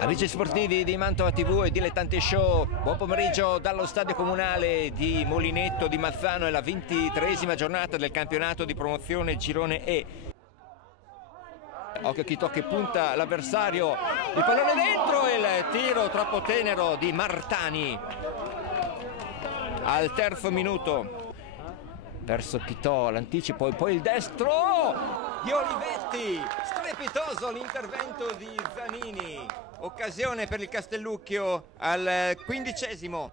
Amici sportivi di Mantova TV e Dilettanti Show, buon pomeriggio dallo stadio comunale di Molinetto di Mazzano. È la 23esima giornata del campionato di promozione Girone E. Occhio chi tocca e punta l'avversario, il pallone dentro e il tiro troppo tenero di Martani al terzo minuto. Verso Chitò, l'anticipo e poi il destro di Olivetti. Strepitoso l'intervento di Zanini, occasione per il Castellucchio al 15esimo.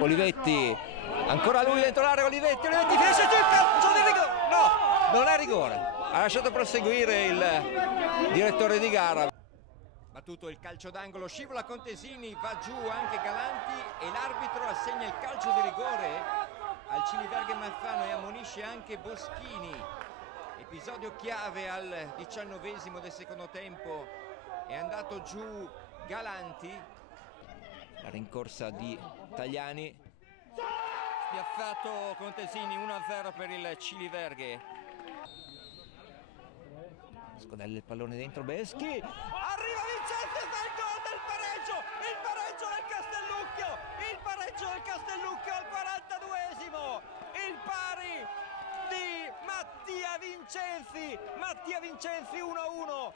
Olivetti, ancora lui dentro l'area. Olivetti finisce il calcio di rigore. No, non è rigore, ha lasciato proseguire il direttore di gara. Battuto il calcio d'angolo, scivola Contesini, va giù anche Galanti e l'arbitro assegna il calcio di rigore al Ciliverghe Mazzano e ammonisce anche Boschini. Episodio chiave al 19esimo del secondo tempo, è andato giù Galanti. La rincorsa di Tagliani, spiazzato Contesini, 1-0 per il Ciliverghe. Scodella il pallone dentro, Beschi, arriva Vincenzi e fa il gol del pareggio, il pareggio del Castellucchio, il pareggio del Castellucchio al 42esimo, il pari di Mattia Vincenzi 1-1,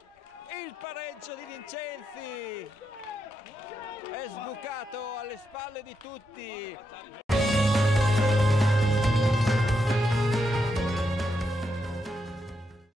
il pareggio di Vincenzi è sbucato alle spalle di tutti.